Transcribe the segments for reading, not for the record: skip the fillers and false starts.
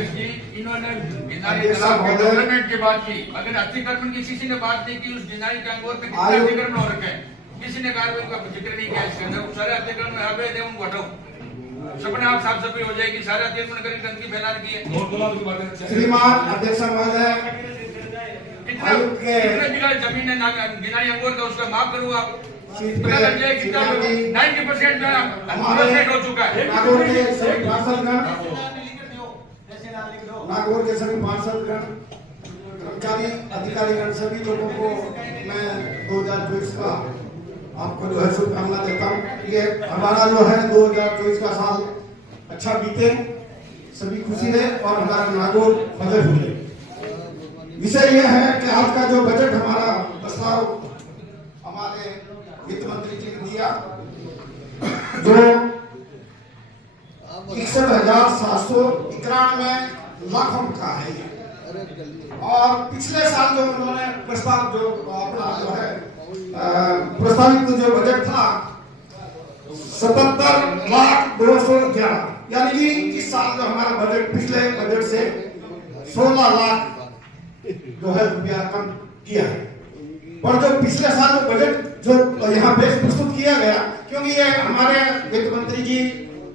अध्यक्ष जी, इन्होंने गिरनारी तालाब के डेवलपमेंट की बात की, मगर अतिक्रमण की किसी ने बात नहीं की। उस गिरनारी टैंकोर पे कितने अतिक्रमण हो रखे हैं, किसी ने कार्रवाई का जिक्र नहीं किया। इसके अंदर सारे अतिक्रमण अवैध है, उनको हटाओ, सपने आप साफ सफाई हो जाएगी। सारे अतिक्रमण करके गंदगी फैला रखी है। श्रीमान अध्यक्ष महोदय, कितने बीघा जमीन है गिरनारी अंगूर का, उसका माफ करो आप। पता लग जाए कितना 90% हो चुका है। नागौर के सभी पार्षदगण, कर्मचारी, अधिकारीगण, सभी लोगों को मैं 2024 का आपको जो है शुभकामना देता हूँ। ये हमारा जो है 2024 का साल अच्छा बीते, सभी खुशी रहे और हमारा नागौर फले फूले। विषय यह है कि आज का जो बजट हमारा प्रस्ताव हमारे वित्त मंत्री जी ने दिया, जो 61,791 लाखों का है, और पिछले साल जो उन्होंने प्रस्ताव जो अपना जो है प्रस्तावित जो बजट था 77,02,11, यानी कि इस साल जो हमारा बजट पिछले बजट से 16 लाख जो है रुपया कम किया है। पर जो पिछले साल जो बजट जो यहाँ पे प्रस्तुत किया गया, क्योंकि ये हमारे वित्त मंत्री जी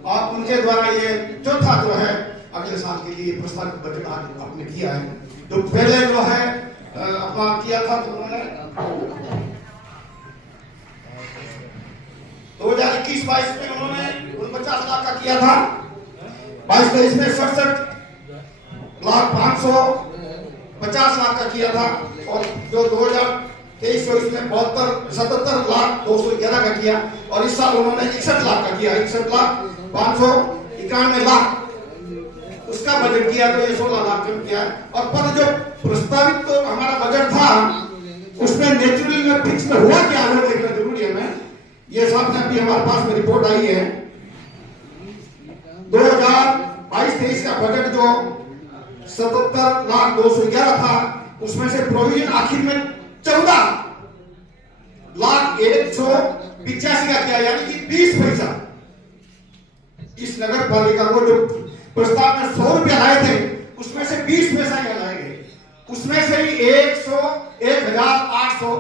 और उनके द्वारा ये चौथा जो है अगले साल के लिए प्रस्तावित बजट आज आपने किया है। तो पहले जो है अपना किया था तो उन्होंने 2021-22 में उन्होंने 49 लाख का किया था, 22-23 में 67,550 लाख का किया था, और जो 2023-24 में 77,02,11 का किया, और इस साल उन्होंने 61 लाख का किया, 61,591 लाख उसका बजट किया। तो ये 16 लाख कम किया है। और पर जो प्रस्तावित तो हमारा बजट था उसमें नेचुरली में फिक्स में हुआ क्या है देखना जरूरी है। मैं ये सामने अभी हमारे पास में रिपोर्ट आई है, 2022-23 का बजट जो 77,02,11 था, उसमें से प्रोविजन आखिर में 14,01,85 का किया, यानी कि 20% इस नगर पालिका को जो प्रस्ताव में 100 रुपया लाए थे उसमें से 20 पैसा ही लाए गए, उसमें से ही 1,0800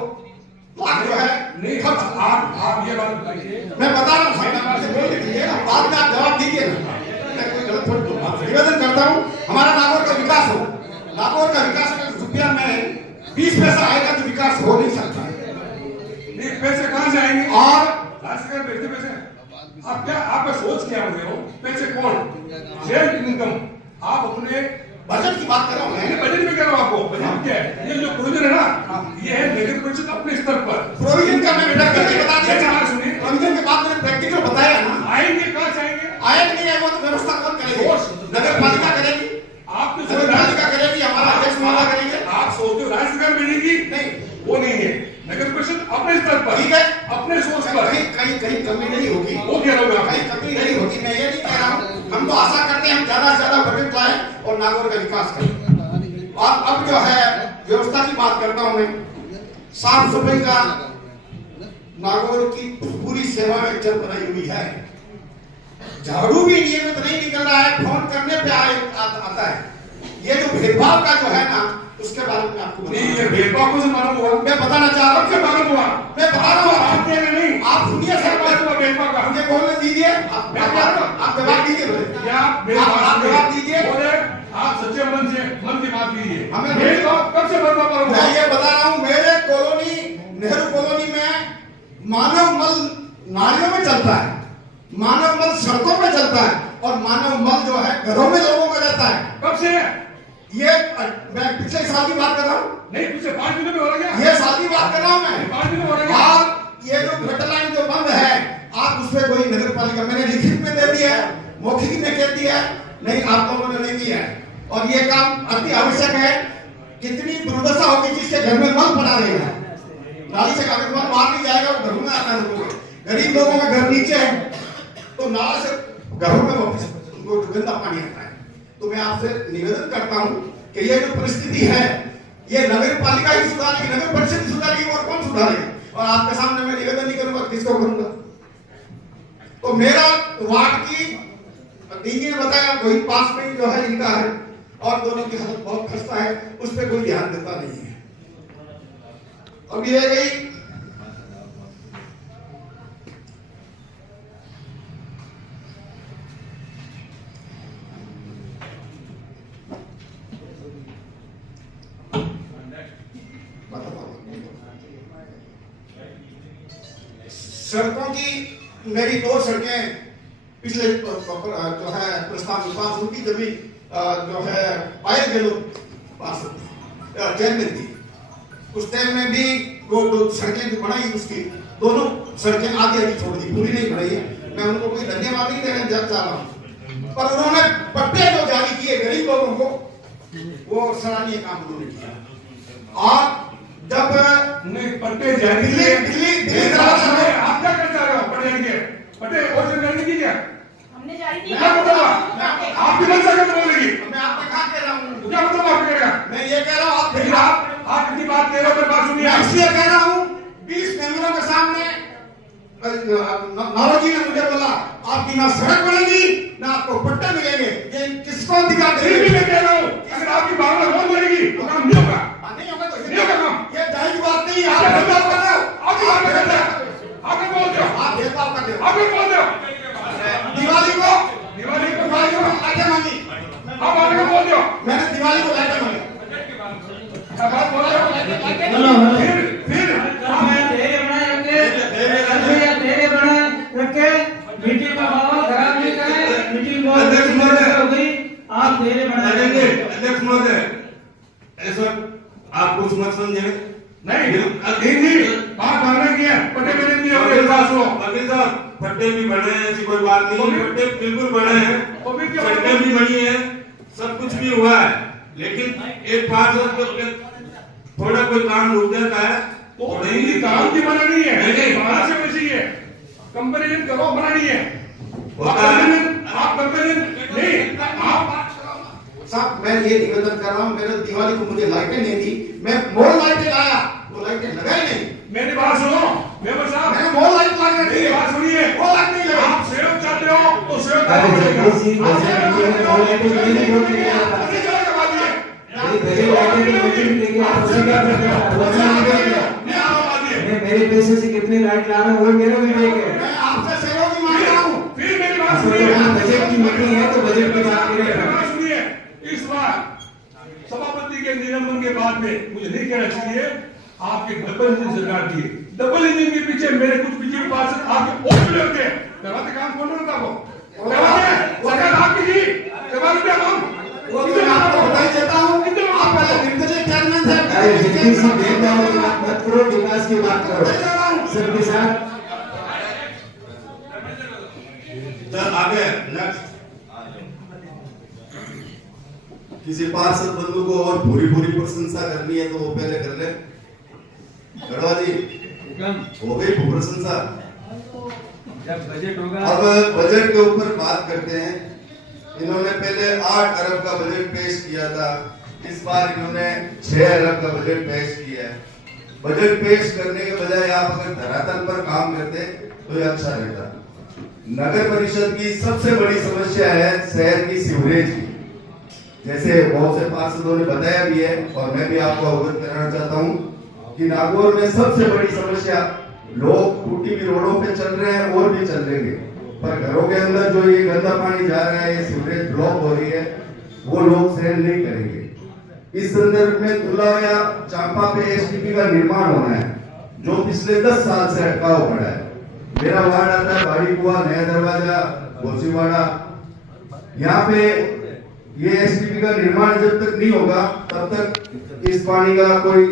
लाख जो है नहीं। आप ये बात बताइए, मैं बता रहा हूँ, बोल दीजिए ना, बाद में आप जवाब दीजिए ना, मैं कोई गलत थोड़ी बोल रहा हूँ। निवेदन करता हूँ हमारा नागौर का विकास हो, नागौर का विकास अगर रुपया में 20 पैसा आएगा तो विकास हो नहीं सकता। पैसे कहां से आएंगे? और पैसे आप क्या, आपका सोच क्या हो? पैसे कौन? Share income. आप अपने बजट की बात कर रहा हूँ मैं, बजट में कह रहा हूँ आपको। बजट क्या है? ये जो प्रोविजन है ना, ये है नगर परिषद अपने स्तर पर प्रोविजन का मैं प्रैक्टिकल बता दिया। सुनिए, प्रोविजन के बाद मैंने प्रैक्टिकल बताया ना। आएंगे कहां से आएंगे? आएंगे नहीं आएंगे तो व्यवस्था कौन करेगी? नगर पालिका करेगी, आप नगर पालिका करेगी, हमारा अध्यक्ष महोदय करेंगे। आप सोचते हो राज्य सरकार मिलेगी? नहीं, वो नहीं है। नगर परिषद अपने स्तर पर, ठीक है, अपने सोच पर कहीं कमी नहीं होगी, वो कह रहा हूँ, कहीं कमी नहीं होगी। मैं ये नहीं कह रहा हूँ, हम तो आशा करते हैं हम ज्यादा से ज्यादा बजट लाए और नागौर का विकास करें। और अब जो है व्यवस्था की बात करता हूँ मैं, साफ सफाई का नागौर की पूरी सेवा में चल रही हुई है। झाड़ू भी नियमित नहीं निकल रहा है, फोन करने पे आता है। ये जो भेदभाव का जो है ना, उसके बारे में आपको नहीं, ये भेदभाव को से मालूम हुआ, मैं बताना चाह रहा हूँ। से मालूम हुआ, मैं बता रहा हूँ, आप नहीं, आप सुनिए सर, भेदभाव का मुझे बोलने दीजिए, आप जवाब दीजिए, आप जवाब दीजिए। आप सच्चे मन की बात कीजिए। हमें भेदभाव कब से बदलाव? मैं ये बता रहा हूँ, मेरे कॉलोनी नेहरू कॉलोनी में मानव मल नालियों में चलता है, मानव मल सड़कों पे चलता है, और मानव मल जो है घरों में लोगों में रहता है। कब से है ये? मैं पिछले साल की बात कर रहा हूँ। नहीं, पिछले 5 दिनों में हो रहा है। ये साल की बात कर रहा हूँ मैं, 5 दिनों में हो रहा है। और ये जो गटर लाइन जो बंद है, आप उस पर कोई नगर पालिका, मैंने लिखित में दे दिया है, मौखिक में कह दिया है, नहीं आप लोगों ने नहीं किया है। और ये काम अति आवश्यक है। कितनी दुर्दशा होगी जिसके घर में मल पड़ा रहेगा, नाली से कागज बाहर नहीं जाएगा, वो घरों में आता है लोगों का। गरीब लोगों का घर नीचे है तो नाला से घरों में गंदा पानी आता है। तो मैं आपसे निवेदन करता हूं कि ये जो परिस्थिति है, ये नगर पालिका ही सुधारेगी, नगर परिषद सुधारेगी, और कौन सुधारेगा? और आपके सामने मैं निवेदन नहीं करूंगा, किसको करूंगा? तो मेरा वार्ड की डीजी ने बताया, वही पास में जो है इनका है, और दोनों की हालत बहुत खस्ता है, उस पर कोई ध्यान देता नहीं है। अब ये गई सड़कों की। मेरी 2 सड़कें पिछले जो है प्रस्ताव में पास हुई, जब भी जो है पायल गेलो पास जेल में थी, उस टाइम में भी वो 2 सड़कें जो बनाई, उसकी दोनों सड़कें आधी छोड़ दी, पूरी नहीं बनाई है। मैं उनको कोई धन्यवाद नहीं देना चाह रहा हूँ, पर उन्होंने पट्टे जो जारी किए गरीब लोगों को, वो सराहनीय काम उन्होंने किया। और जब नहीं पट्टे जारी दिल्ली आप क्या करते रहे हो? पट्टे जारी किए, पट्टे और जारी की क्या हमने जारी की। क्या मतलब आप भी बन सकते बोलेगी? मैं आपको कहा कह रहा हूँ, क्या मतलब आप कहेगा? मैं ये कह रहा हूँ, आप इतनी बात कह रहे हो, बात सुनिए। मैं इसलिए कह रहा हूँ 20 मेंबरों के सामने नारोजी ने मुझे बोला आपकी ना सड़क बनेगी ना आपको पट्टे मिलेंगे, ये किसको अधिकार फिर भी मैं कह रहा हूँ अगर आपकी भावना बहुत बढ़ेगी तो काम नहीं होगा। नहीं होगा तो नहीं होगा काम। ये जायज बात नहीं है। आप भेदभाव कर रहे हो, आप क्या कर रहे हो? आप क्या बोलते हो? आप भेदभाव कर रहे हो। आप क्या बोलते हो? दिवाली को लाइटें मांगी, आप आगे क्या बोलते हो? मैंने दिवाली को लाइटें मांगी। क्या बात बोल रहे हो? फिर तेरे बना रखे मीटिंग में माहौल खराब नहीं करे, मीटिंग बहुत हो गई, आप तेरे बना देंगे। अध्यक्ष महोदय, ऐसा आप कुछ मत समझे। नहीं बात मानना किया पट्टे मैंने दिए होंगे पास हो। वकील साहब पट्टे भी बने हैं, ऐसी कोई बात नहीं है, पट्टे बिल्कुल बने हैं, पट्टे भी बनी है, सब कुछ भी हुआ है, लेकिन एक पार्षद थोड़ा कोई काम रुक जाता है तो नहीं काम की बनानी है, नहीं बाहर से वैसी है, कंपैरिजन करो बनानी है। आप कंपैरिजन नहीं आप साहब मैं ये निवेदन कर रहा हूँ, मेरे दिवाली को मुझे लाइटें नहीं दी, मैं मोर लाइटें लाया, वो लाइटें लगाई नहीं। मेरी बात सुनो मेंबर साहब, मैंने मोर लाइट लगाई मेरी नहीं। बात सुनिए, वो लाइट नहीं लगाई। आप सेव चाहते हो तो सेव अरे जगदीश जी, नहीं मेरे पैसे से कितनी लाइट ला रहे हो वो मेरे भी देखे। मैं आपसे सहयोग मांग रहा हूँ। फिर मेरी बात सुनिए, बजट की मीटिंग है तो बजट की बात करें। सुनिए, इस बार सभापति के निलंबन के बाद में मुझे नहीं कहना चाहिए आपके डबल इंजन सरकार की, डबल इंजन के पीछे मेरे कुछ बीजेपी पार्षद आपके और जुड़े थे, करवाते काम कौन होता वो सरकार आपकी थी, करवाते क्या काम? वो तो मैं आपको बधाई देता हूँ, आप पहले निर्दलीय चेयरमैन थे। अरे जगदीश जी, भेदभाव की बात मत करो, विकास की बात करो सबके साथ। आगे नेक्स्ट किसी पार्षद बंधु को और पूरी पूरी प्रशंसा करनी है तो वो पहले कर ले। गढ़वा जी हो गई प्रशंसा, जब बजट होगा अब बजट के ऊपर बात करते हैं। इन्होंने पहले 8 अरब का बजट पेश किया था, इस बार इन्होंने 6 अरब का बजट पेश किया है। बजट पेश करने के बजाय आप अगर धरातल पर काम करते तो ये अच्छा रहता। नगर परिषद की सबसे बड़ी समस्या है शहर की सीवरेज की, जैसे बहुत से पार्षदों ने बताया भी है और मैं भी आपको अवगत कराना चाहता हूँ कि नागौर में सबसे बड़ी समस्या, लोग टूटी हुई रोडों पे चल रहे हैं और भी चलेंगे, पर घरों के अंदर जो ये गंदा पानी जा रहा है, ये सीवरेज ब्लॉक हो रही है, वो लोग सहन नहीं करेंगे। इस संदर्भ में तुलाया चांपा पे एसटीपी का निर्माण होना है, जो पिछले 10 साल से अटका हुआ पड़ा है। मेरा वार्ड आता है बाड़ी कुआ, नया दरवाजा, गोसीवाड़ा। यहाँ पे ये एसटीपी का निर्माण जब तक नहीं होगा तब तक इस पानी का कोई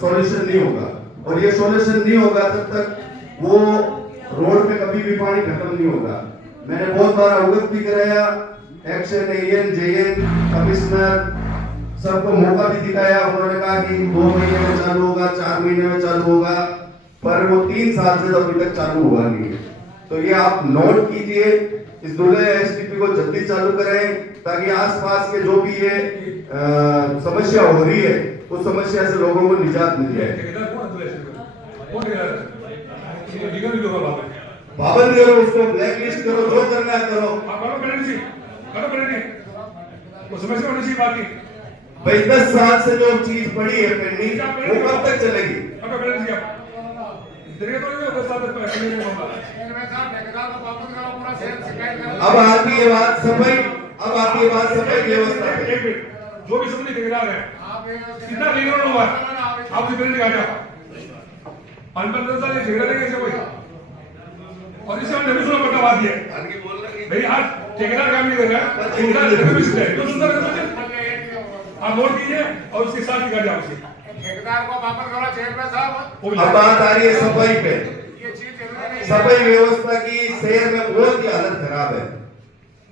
सॉल्यूशन नहीं होगा, और ये सॉल्यूशन नहीं होगा तब तक वो रोड पे कभी भी पानी खत्म नहीं होगा। मैंने बहुत बार अवगत भी कराया, एक्शन एएन जेएन कमिश्नर सबको मौका भी दिखाया, उन्होंने कहा कि 2 महीने में चालू होगा, 4 महीने में चालू होगा, पर वो 3 साल से तो अभी तक चालू हुआ नहीं है। तो ये आप नोट कीजिए, इस दूल्हे एसटीपी को जल्दी चालू करें ताकि आसपास के जो भी ये समस्या हो रही है उस समस्या से लोगों को निजात मिल जाए। पाबंदी करो, उसको ब्लैक लिस्ट करो, जो करना है करो। वो समय से होनी चाहिए बाकी। भाई 10 साल से जो चीज पड़ी है पेंडिंग, वो कब तक चलेगी? अब पेंडिंग किया तेरे तो नहीं 10 साल तक पेंडिंग नहीं होगा। अब आती है बात सफाई, अब आती है बात सफाई व्यवस्था पे। एक मिनट, जो भी समझ ठेकेदार है कितना रेगुलर हुआ आप पेंडिंग निकाल जाओ। 5-10 साल ठेकेदार नहीं ऐसे कोई, और इससे हमने भी सुना पड़ता बात ये भाई आज ठेकेदार काम नहीं कर रहा है, ठेकेदार तो सुंदर आप नोट कीजिए और उसके साथ निकाल जाओ उसे। ठेकेदार को वापस करो चेयरमैन साहब। अब बात आ रही है सफाई पे। ये चीज जरूरी नहीं सफाई व्यवस्था की शहर में बहुत ही हालत खराब है।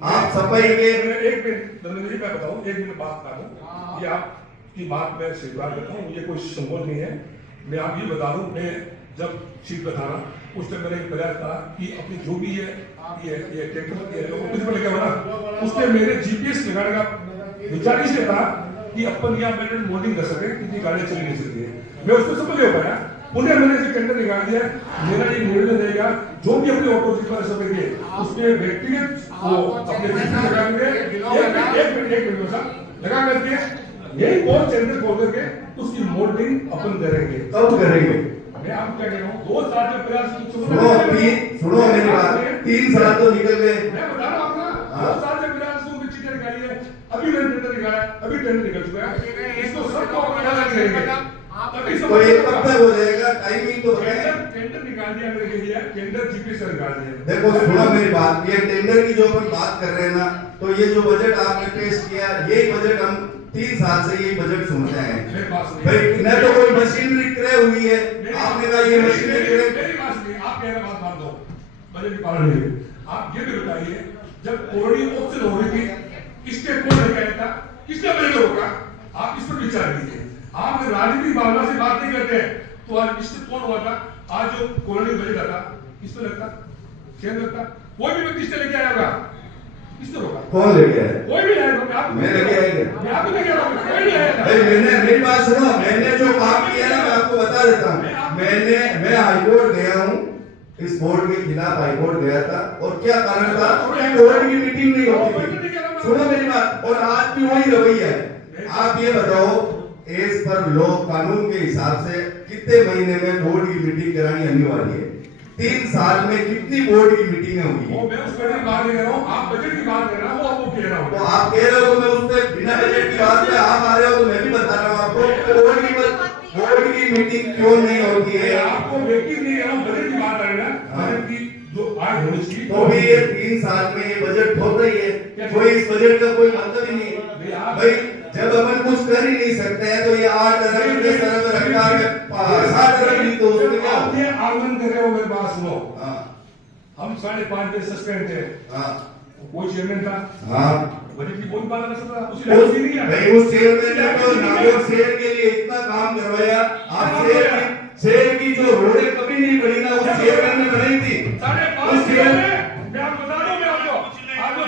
आप सफाई के एक मिनट नरेंद्र जी मैं बताऊं, एक मिनट बात कर दूं, ये आपकी बात मैं स्वीकार करता हूं, मुझे कोई संकोच नहीं है। मैं आप ये बता दूं, मैं जब सीट पर था उस टाइम मैंने प्रयास था कि अपनी जो भी ये ट्रैक्टर कुछ पर लेके बना उसमें मेरे जीपीएस लगाने का विचार इसलिए था कि अपन यहाँ मैंने मोडिंग कर सके, कितनी गाड़ियां चली नहीं सकती है। मैं उसको सफल नहीं हो पाया, उन्हें मैंने इसे टेंडर निकाल दिया। मेरा ये निर्णय रहेगा जो भी अपने ऑटो रिक्शा सकेंगे उसमें व्यक्तिगत वो अपने लगाएंगे, एक मिनट लगा करके यही कौन टेंडर खोल करके उसकी मोल्डिंग अपन करेंगे। कब करेंगे? मैं आपको क्या कह रहा हूँ, 2 साल के प्रयास सुनो मेरी बात, 3 साल तो निकल गए। मैं बता रहा हूँ आपको 2 साल के प्रयास को चिट्ठी निकाली है, अभी मैंने टेंडर निकाला, अभी टेंडर निकल चुका है, इसको सबको अपना करेंगे। तो ये कब तक हो जाएगा? टाइमिंग तो बताएं। टेंडर निकाल दिया मेरे के लिए, टेंडर जीपी से निकाल दिया। देखो सुनो मेरी बात, ये टेंडर की जो अपन बात कर रहे हैं ना, तो ये जो बजट आपने पेश किया, यही बजट हम 3 साल से यही बजट सुनते हैं भाई। न तो कोई मशीनरी क्रय हुई है, आपने कहा ये मशीनरी क्रय। मेरी बात सुनिए, आप कह रहे बात मान दो, बजट की पालन नहीं। आप ये भी बताइए जब कोरोना ऑप्शन हो रही थी किसके कौन लेके आया था, किसने बजट रोका, आप इस पर विचार कीजिए। आप राजनीतिक भावना से बात नहीं करते हैं तो आज इससे कौन हुआ था, आज जो कोरोना बजट आता किस पे लगता, शेयर लगता, कोई भी व्यक्ति इससे लेके आया होगा, किसने रोका? कौन लेके आया? कोई भी आया, मैं लेके आया, मैं आपको लेके आया, कोई नहीं आया था। मैंने मेरी बात सुनो, मैंने जो काम किया ना मैं आपको बता देता हूँ। मैं हाईकोर्ट गया हूँ, इस बोर्ड के खिलाफ हाईकोर्ट गया था, और क्या कारण था? बोर्ड की मीटिंग नहीं होती थी। सुनो मेरी बात, और आज भी वही रवैया है। आप ये बताओ एज पर लॉ कानून के हिसाब से कितने महीने में बोर्ड की मीटिंग करानी अनिवार्य है? 3 साल में कितनी बोर्ड की मीटिंगें हुई? वो मैं उस बजट की बात नहीं कर रहा हूँ, आप बजट की बात कर रहे हो, वो आपको कह रहा हूँ। तो आप कह रहे हो तो मैं उस पे बिना बजट की बात पे आप आ रहे हो, तो मैं भी बता रहा हूँ आपको बोर्ड की मीटिंग क्यों नहीं होती है। आपको व्यक्ति नहीं कह रहा हूँ, बजट की बात आ रही है, बजट की जो आज होनी चाहिए। तो भी ये 3 साल में ये बजट होता ही है, कोई इस बजट का कोई मतलब ही नहीं है भाई। जब अपन कुछ कर ही नहीं सकते हैं तो ये 8 अरब 10 अरब रखा है, 60 अरब नहीं तो उसमें क्या? आप ये आंदोलन कर रहे हो, मेरी बात सुनो। हाँ हम 5.5 दिन सस्पेंड थे, हाँ कोई चेयरमैन था, हाँ बजट की कोई बात कर सकता, उसी लाइफ नहीं किया भाई। उस चेयरमैन ने तो नागौर शहर के लिए इतना काम करवाया। आप शहर की जो रोडें कभी नहीं बनी ना, उस चेयरमैन ने बनाई थी। 5.5 दिन मैं आपको बता दूं, मैं आपको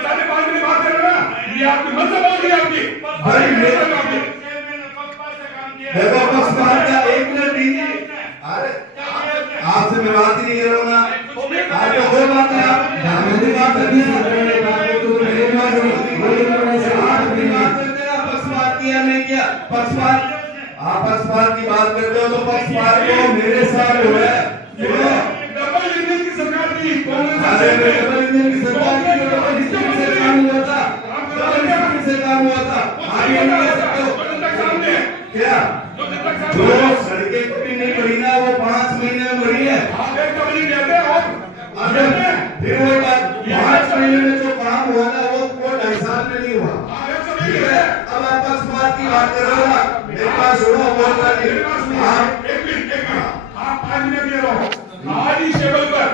5.5 दिन बात कर रहे हो ना, ये आपकी मतलब होगी आपकी भाई देखो पक्षपात का 1 मिनट दीजिए। अरे आपसे मैं बात ही नहीं कर रहा हूँ ना, आपको कोई बात नहीं, आप मेरी बात करनी है, पक्षपात किया नहीं किया, पक्षपात आप पक्षपात की बात करते हो तो पक्षपात को मेरे साथ हो रहा है। डबल इंजन की सरकार थी, अरे डबल इंजन की सरकार की, डबल इंजन से काम हुआ था, डबल इंजन से काम हुआ था। आगे नहीं कर सकते हो क्या? जो सड़कें कभी नहीं बनी ना, वो 5 महीने में बनी है। फिर वो 5 महीने में जो काम हुआ ना, वो 2.5 साल में नहीं हुआ। ठीक है, अब आप पक्षपात की बात कर रहे हो ना, मेरे पास सुनो बोल रहा नहीं। आप 5 महीने कह रहे हो, आज ही टेबल पर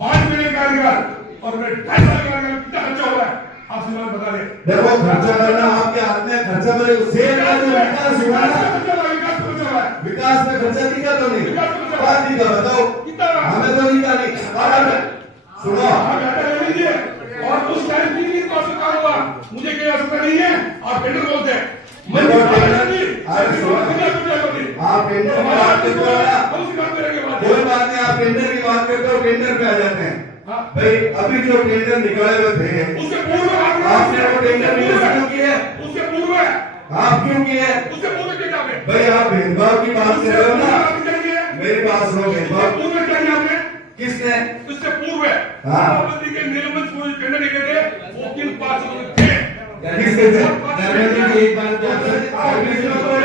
5 महीने कार्यकाल और 2.5 साल कार्यकाल कितना खर्चा हो रहा है आप सिर्फ बता दें। देखो खर्चा करना आपके हाथ में, खर्चा मेरे शेर का जो विकास हुआ ना, विकास में खर्चा दिखा तो नहीं, बात दिखा बताओ, हमें तो दिखा नहीं। सुनो और उस टाइम भी नहीं काम हुआ, मुझे क्या सकता नहीं है, आप टेंडर बोलते हैं। आप टेंडर की बात करते हो ना, कोई बात नहीं, आप टेंडर की बात करते हो, टेंडर पे आ जाते हैं भाई। अभी जो टेंडर निकाले हुए थे, आपने वो टेंडर नहीं शुरू किए, उससे पूर्व है। आप क्यों किए? उससे पूर्व क्या किया आपने? भाई आप भेदभाव की बात कर रहे हो ना, क्या किया? मेरी बात सुनो। उससे भेदभाव पूर्व क्या किया आपने? किसने? उससे पूर्व है हाँ। सभापति के निलंबन पूरे करने नहीं कहते, वकील पार्षद थे। किसके थे? धर्मेंद्र जी एक बात